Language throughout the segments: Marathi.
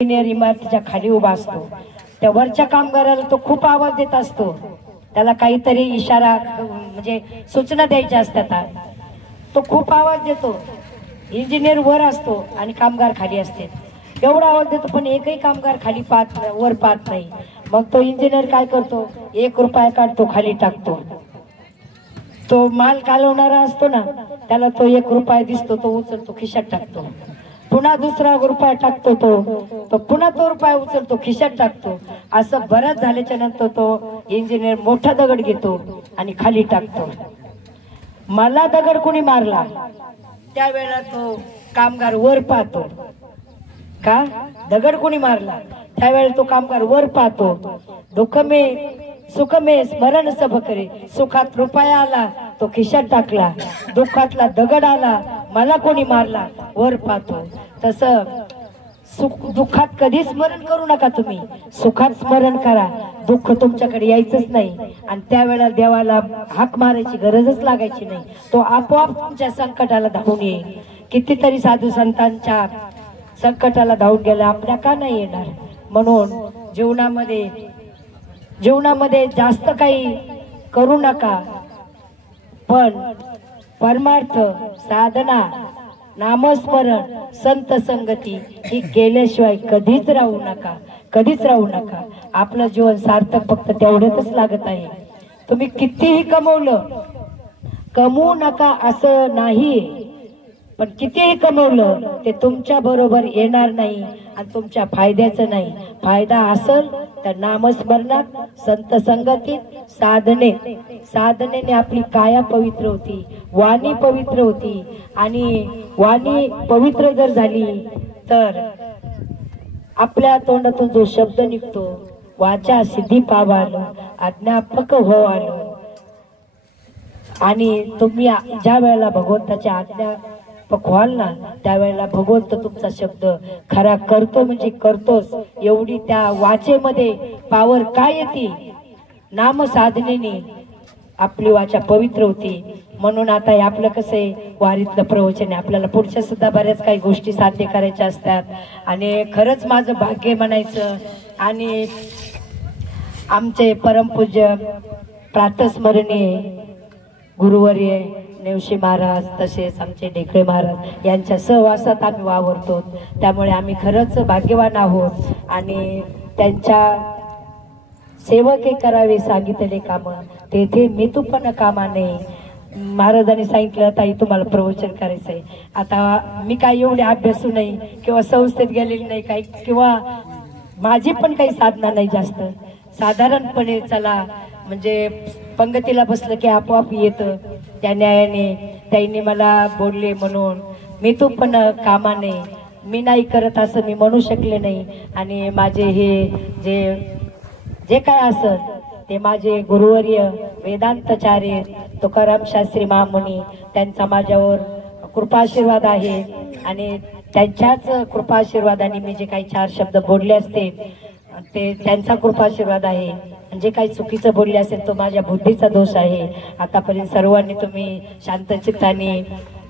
इंजिनियर इमारतीच्या खाली उभा असतो, त्या वरच्या कामगाराला तो खूप आवाज देत असतो, त्याला काहीतरी इशारा म्हणजे सूचना द्यायच्या असतात, तो खूप आवाज देतो। इंजिनियर वर असतो आणि कामगार खाली असते, एवढा आवाज देतो पण एकही कामगार खाली वर पाहत नाही। मग तो इंजिनियर काय करतो, 1 रुपया काढतो खाली टाकतो। तो माल कालवणारा असतो ना, त्याला तो 1 रुपया दिसतो, तो उचलतो खिशात टाकतो। पुन्हा दुसरा रुपया टाकतो, तो पुन्हा तो रुपया उचलतो खिशात टाकतो। असं बरंच झाल्याच्या नंतर तो इंजिनियर मोठा दगड घेतो आणि खाली टाकतो। मला दगड कोणी मारला, त्यावेळेला तो कामगार वर पाहतो, का दगड कोणी मारला, त्यावेळेला तो कामगार वर पाहतो। दुःख में सुख में स्मरण सब करे, सुखात रुपया आला तो खिशात टाकला, दुःखातला दगड आला मला कोणी मारला वर पाहतो। तसं दुःखात कधी स्मरण करू नका, तुम्ही सुखात स्मरण करा, दुःख तुमच्याकडे यायचंच नाही आणि त्यावेळेला देवाला हाक मारायची गरजच लागायची नाही, तो आपोआप तुमच्या संकटाला धावून येईल। कितीतरी साधू संतांच्या संकटाला धावून गेला, आपल्या का नाही येणार। म्हणून जीवनामध्ये जास्त काही करू नका, पण परमार्थ साधना नामस्मरण संत संगती ही केल्याशिवाय कधीच राहू नका। आपलं जीवन सार्थक फक्त तेवढेच लागत आहे। तुम्ही कितीही कमवू नका असं नाही, पण कितीही कमवलं ते तुमच्या बरोबर येणार नाही आणि तुमच्या फायद्याचं नाही। फायदा असेल तर नामस्मरणात, संत संगतीत, साधनेने आपली काया पवित्र होती, वाणी पवित्र होती आणि वाणी पवित्र जर झाली तर आपल्या तोंडातून जो शब्द निघतो, वाचा सिद्धी पावाल आज्ञापक व्हाल, आणि तुम्ही ज्या वेळेला भगवंताच्या आज्ञा व्हाल ना, त्यावेळेला भगवंत तुमचा शब्द खरा करतो म्हणजे करतोच। एवढी त्या वाचेमध्ये पावर काय येते, नाम साधनेने आपली वाचा पवित्र होती। म्हणून आता आपलं कसं आहे, वारीतलं प्रवचन आहे, आपल्याला पुढच्या सुद्धा बऱ्याच काही गोष्टी साध्य करायच्या असतात आणि खरंच माझं भाग्य म्हणायचं। आणि आमचे परमपूज्य प्रातस्मरणीय गुरुवर्य नेवशी महाराज, तसेच आमचे ढेकळे महाराज यांच्या सहवासात आम्ही वावरतो, त्यामुळे आम्ही खरंच भाग्यवान आहोत। आणि त्यांच्या सेवके करावे सांगितले काम, तेथे मी तू पण कामा नाही। महाराजांनी सांगितलं ताई तुम्हाला प्रवचन करायचंय, आता मी काही एवढे अभ्यासू नाही किंवा संस्थेत गेलेली नाही काही, किंवा माझी पण काही साधना नाही जास्त, साधारणपणे चला म्हणजे पंगतीला बसलं की आपोआप येतं। त्या न्यायाने त्यांनी मला बोलले म्हणून मी तू पण कामाने मी नाही करत असं मी म्हणू शकले नाही। आणि माझे हे जे काय असं ते माझे गुरुवर्य वेदांताचार्य तुकाराम शास्त्री महामुनी, त्यांचा माझ्यावर कृपाशीर्वाद आहे आणि त्यांच्याच कृपाशीर्वादाने मी जे काही 4 शब्द बोलले असते ते त्यांचा कृपाशीर्वाद आहे। जे काही चुकीचं बोलले असेल तो माझ्या बुद्धीचा दोष आहे। आतापर्यंत सर्वांनी तुम्ही शांतचित्ताने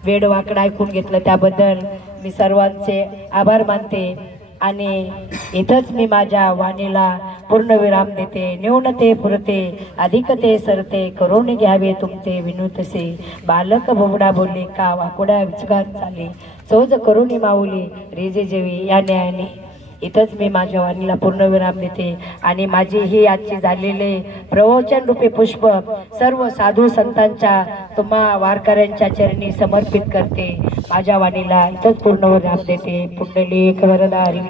वेड वाकड ऐकून घेतलं, त्याबद्दल मी सर्वांचे आभार मानते आणि इथंच मी माझ्या वाणीला पूर्णविराम देते। न्यूनते पुरते अधिकते सरते, करून घ्यावे तुमते विनुतसे, बालक बोबडा बोलले का वाकुडा विचकार चाले, चोज करून माऊली रेजे जेवी या न्यायाने इथंच मी माझ्या वाणीला पूर्णविराम देते। आणि माझी ही आजची झालेले प्रवचन रूपी पुष्प सर्व साधू संतांच्या तुम्हा वारकऱ्यांच्या चरणी समर्पित करते, माझ्या वाणीला इथंच पूर्णविराम देते। पुंडलिक वरदा हरी।